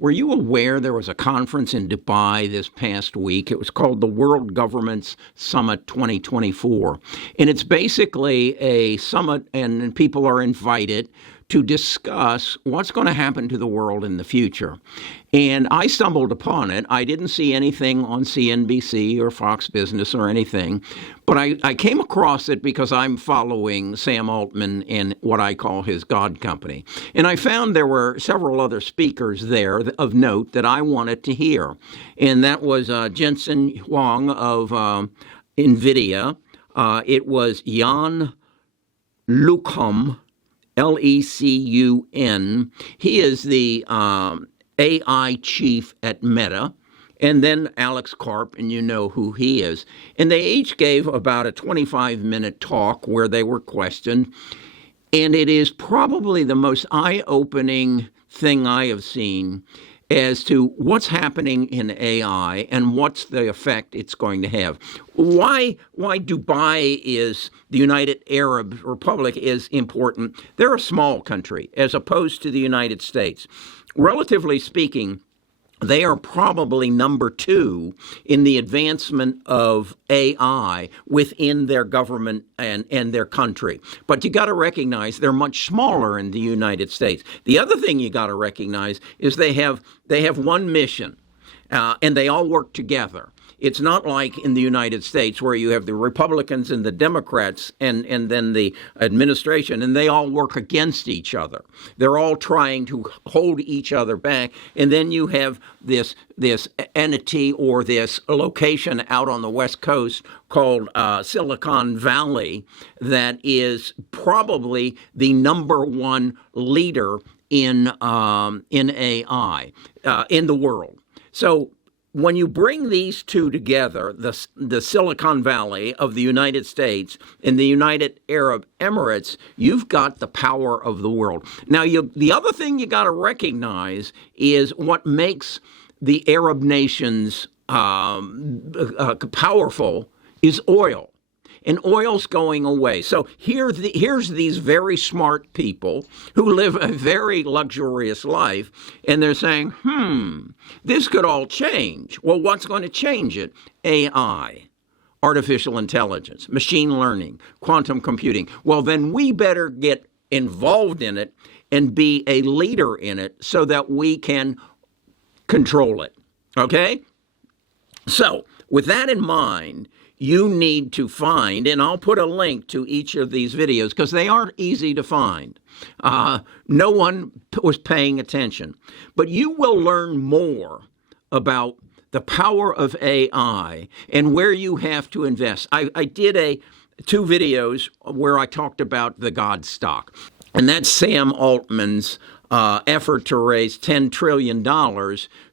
Were you aware there was a conference in Dubai this past week? It was called the World Governments Summit 2024. And it's basically a summit, and people are invited to discuss what's going to happen to the world in the future. And I stumbled upon it. I didn't see anything on CNBC or Fox Business or anything, but I came across it because I'm following Sam Altman in what I call his God Company. And I found there were several other speakers there of note that I wanted to hear. And that was Jensen Huang of NVIDIA. It was Jan LeCun, LeCun. He is the AI chief at Meta. And then Alex Karp, and you know who he is. And they each gave about a 25-minute talk where they were questioned. And it is probably the most eye-opening thing I have seen as to what's happening in AI and what's the effect it's going to have. Why Dubai is the United Arab Republic is important. They're a small country as opposed to the United States. Relatively speaking, they are probably number two in the advancement of AI within their government and their country. But you got to recognize they're much smaller in the United States. The other thing you got to recognize is they have one mission, and they all work together. It's not like in the United States where you have the Republicans and the Democrats and then the administration, and they all work against each other. They're all trying to hold each other back. And then you have this entity or this location out on the West Coast called Silicon Valley that is probably the number one leader in AI in the world. So when you bring these two together, the Silicon Valley of the United States and the United Arab Emirates, you've got the power of the world. Now, the other thing you got to recognize is what makes the Arab nations powerful is oil. And oil's going away. So here's these very smart people who live a very luxurious life, and they're saying, this could all change. Well, what's going to change it? AI, artificial intelligence, machine learning, quantum computing. Well, then we better get involved in it and be a leader in it so that we can control it. Okay? So with that in mind, you need to find, and I'll put a link to each of these videos because they aren't easy to find. No one was paying attention. But you will learn more about the power of AI and where you have to invest. I did two videos where I talked about the God stock, and that's Sam Altman's effort to raise $10 trillion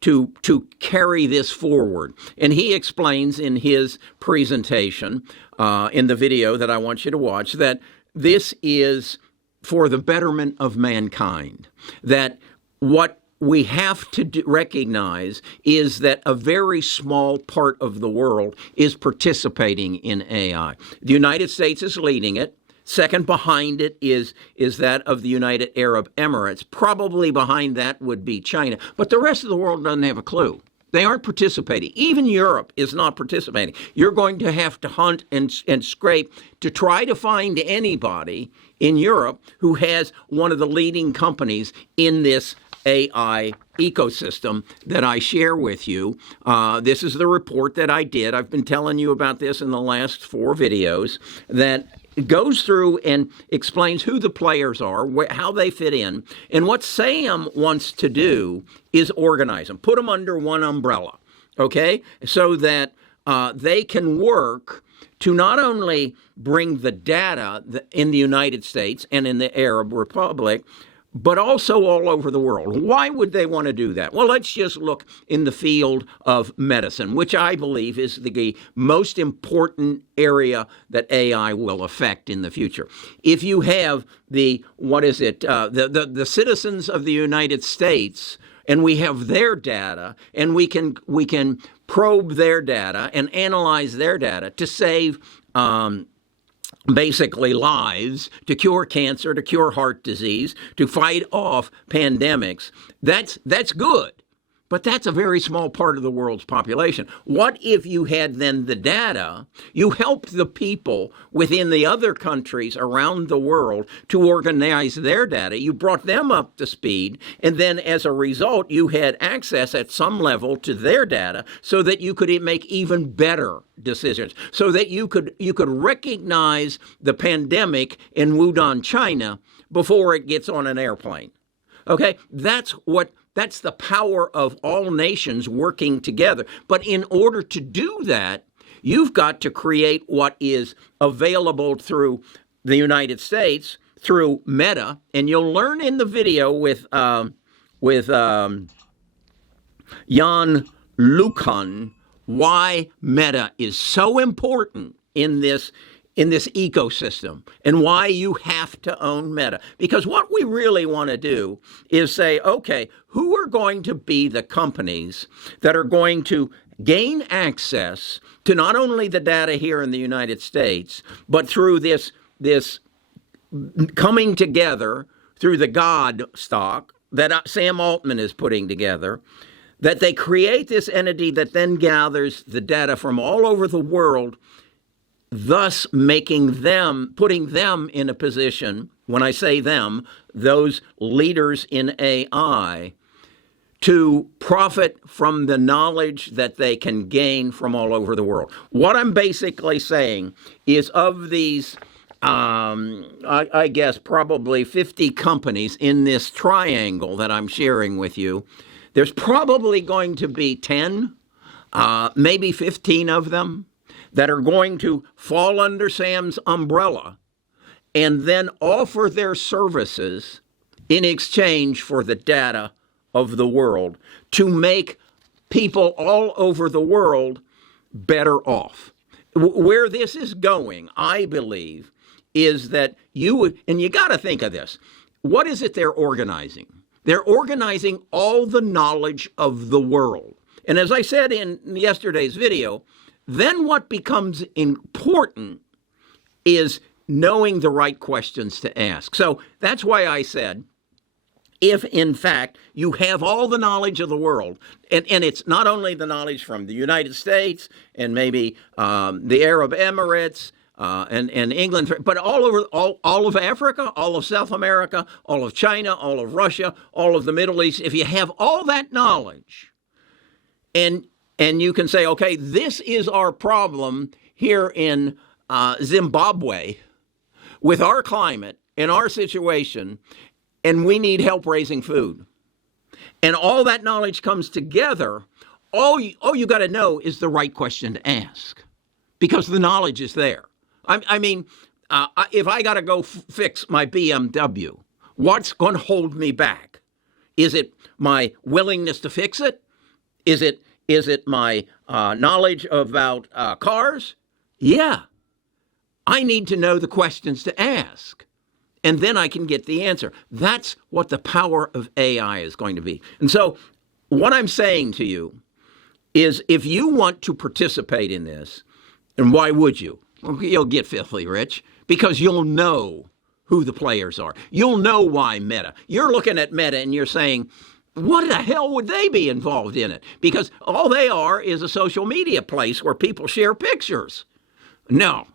to carry this forward. And he explains in his presentation, in the video that I want you to watch, that this is for the betterment of mankind. That what we have to recognize is that a very small part of the world is participating in AI. The United States is leading it. Second behind it is that of the United Arab Emirates. Probably behind that would be China. But the rest of the world doesn't have a clue. They aren't participating. Even Europe is not participating. You're going to have to hunt and scrape to try to find anybody in Europe who has one of the leading companies in this AI ecosystem that I share with you. This is the report that I did. I've been telling you about this in the last 4 videos that goes through and explains who the players are, how they fit in. And what Sam wants to do is organize them, put them under one umbrella, okay, so that they can work to not only bring the data in the United States and in the Arab Republic, but also all over the world. Why would they want to do that? Well, let's just look in the field of medicine, which I believe is the most important area that AI will affect in the future. If you have the citizens of the United States, and we have their data, and we can probe their data and analyze their data to save basically lives, to cure cancer, to cure heart disease, to fight off pandemics. That's good. But that's a very small part of the world's population. What if you had then the data? You helped the people within the other countries around the world to organize their data. You brought them up to speed. And then as a result, you had access at some level to their data so that you could make even better decisions, so that you could recognize the pandemic in Wuhan, China, before it gets on an airplane. Okay, that's the power of all nations working together. But in order to do that, you've got to create what is available through the United States, through Meta. And you'll learn in the video with Jan Lucan why Meta is so important in this ecosystem and why you have to own Meta. Because what we really want to do is say, okay, who are going to be the companies that are going to gain access to not only the data here in the United States, but through this coming together through the God stock that Sam Altman is putting together, that they create this entity that then gathers the data from all over the world, thus putting them in a position, when I say them, those leaders in AI, to profit from the knowledge that they can gain from all over the world. What I'm basically saying is, of these, I guess probably 50 companies in this triangle that I'm sharing with you, there's probably going to be 10, maybe 15 of them that are going to fall under Sam's umbrella and then offer their services in exchange for the data of the world to make people all over the world better off. Where this is going, I believe, is that and you got to think of this. What is it they're organizing? They're organizing all the knowledge of the world. And as I said in yesterday's video, then what becomes important is knowing the right questions to ask. So that's why I said, if in fact you have all the knowledge of the world, and it's not only the knowledge from the United States and maybe the Arab Emirates and England, but all over all of Africa, all of South America, all of China, all of Russia, all of the Middle East, if you have all that knowledge, and you can say, okay, this is our problem here in Zimbabwe with our climate and our situation, and we need help raising food. And all that knowledge comes together. All you got to know is the right question to ask, because the knowledge is there. I mean, if I got to go fix my BMW, what's going to hold me back? Is it my willingness to fix it? Is it my knowledge about cars? Yeah. I need to know the questions to ask, and then I can get the answer. That's what the power of AI is going to be. And so what I'm saying to you is, if you want to participate in this, and why would you? Well, you'll get filthy rich because you'll know who the players are. You'll know why Meta. You're looking at Meta and you're saying, what the hell would they be involved in it? Because all they are is a social media place where people share pictures. No.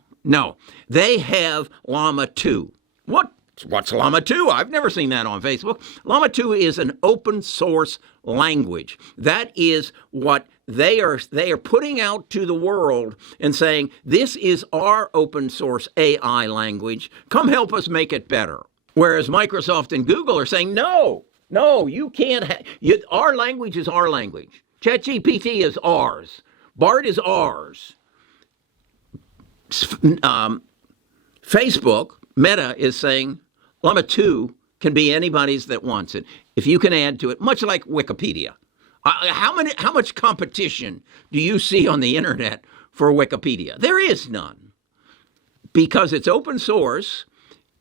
They have Llama 2. What's Llama 2? I've never seen that on Facebook. Llama 2 is an open source language. That is what they are putting out to the world and saying, this is our open source AI language. Come help us make it better. Whereas Microsoft and Google are saying, no, you can't. Our language is our language. ChatGPT is ours. BART is ours. Facebook, Meta, is saying Llama 2 can be anybody's that wants it, if you can add to it, much like Wikipedia. How much competition do you see on the internet for Wikipedia? There is none, because it's open source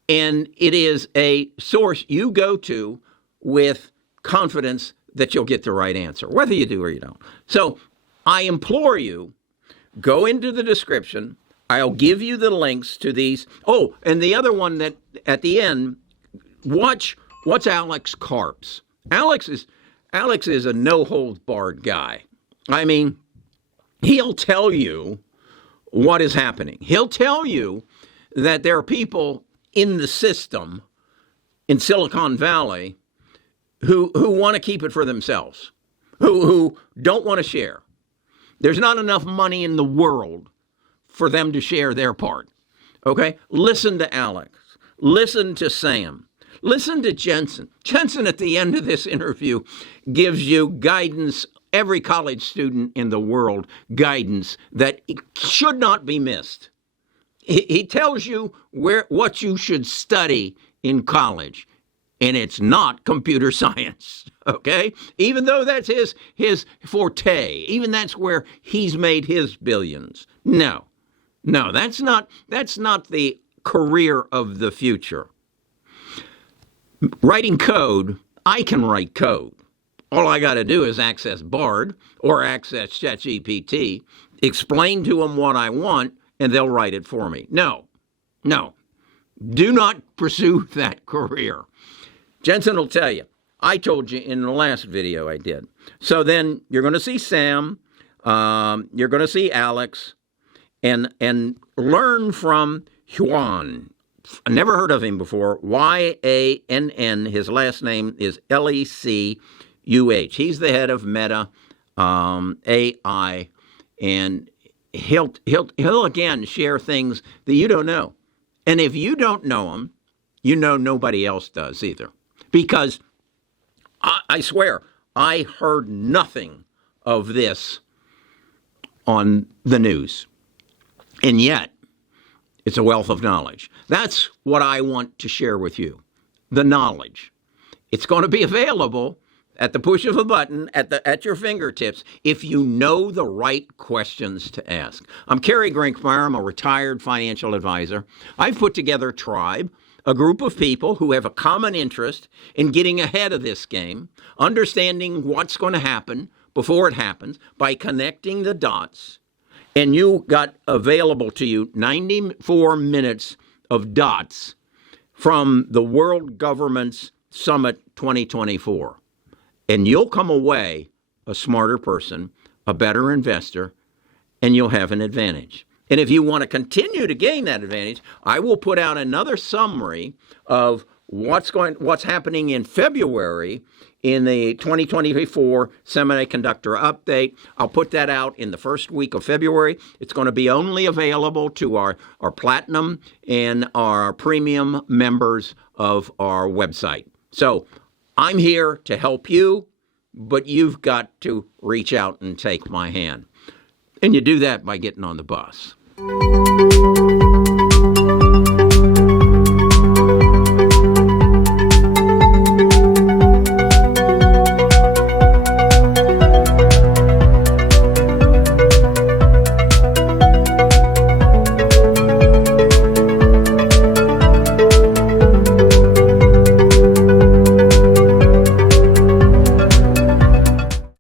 and it is a source you go to with confidence that you'll get the right answer, whether you do or you don't. So I implore you, go into the description. I'll give you the links to these. Oh, and the other one that at the end, watch Alex Karp's. Alex Alex is a no-holds-barred guy. I mean, he'll tell you what is happening. He'll tell you that there are people in the system in Silicon Valley who want to keep it for themselves, who don't want to share. There's not enough money in the world for them to share their part. Okay? Listen to Alex. Listen to Sam. Listen to Jensen. Jensen, at the end of this interview, gives you guidance, every college student in the world, guidance that should not be missed. He tells you what you should study in college, and it's not computer science, okay? Even though that's his forte, even that's where he's made his billions. No, that's not the career of the future. Writing code, I can write code. All I got to do is access Bard or access ChatGPT, explain to them what I want, and they'll write it for me. No. Do not pursue that career. Jensen will tell you. I told you in the last video I did. So then you're going to see Sam, you're going to see Alex, and learn from Yuan. I never heard of him before. Y-A-N-N. His last name is L-E-C-U-H. He's the head of Meta AI, and he'll again share things that you don't know. And if you don't know him, you know nobody else does either. Because I swear, I heard nothing of this on the news. And yet, it's a wealth of knowledge. That's what I want to share with you, the knowledge. It's going to be available at the push of a button, at your fingertips, if you know the right questions to ask. I'm Kerry Grinkmeyer. I'm a retired financial advisor. I've put together a tribe, a group of people who have a common interest in getting ahead of this game, understanding what's going to happen before it happens by connecting the dots. And you got available to you 94 minutes of dots from the World Government's Summit 2024. And you'll come away a smarter person, a better investor, and you'll have an advantage. And if you want to continue to gain that advantage, I will put out another summary of what's happening in February in the 2024 semiconductor update. I'll put that out in the first week of February. It's going to be only available to our platinum and our premium members of our website. So I'm here to help you, but you've got to reach out and take my hand. And you do that by getting on the bus.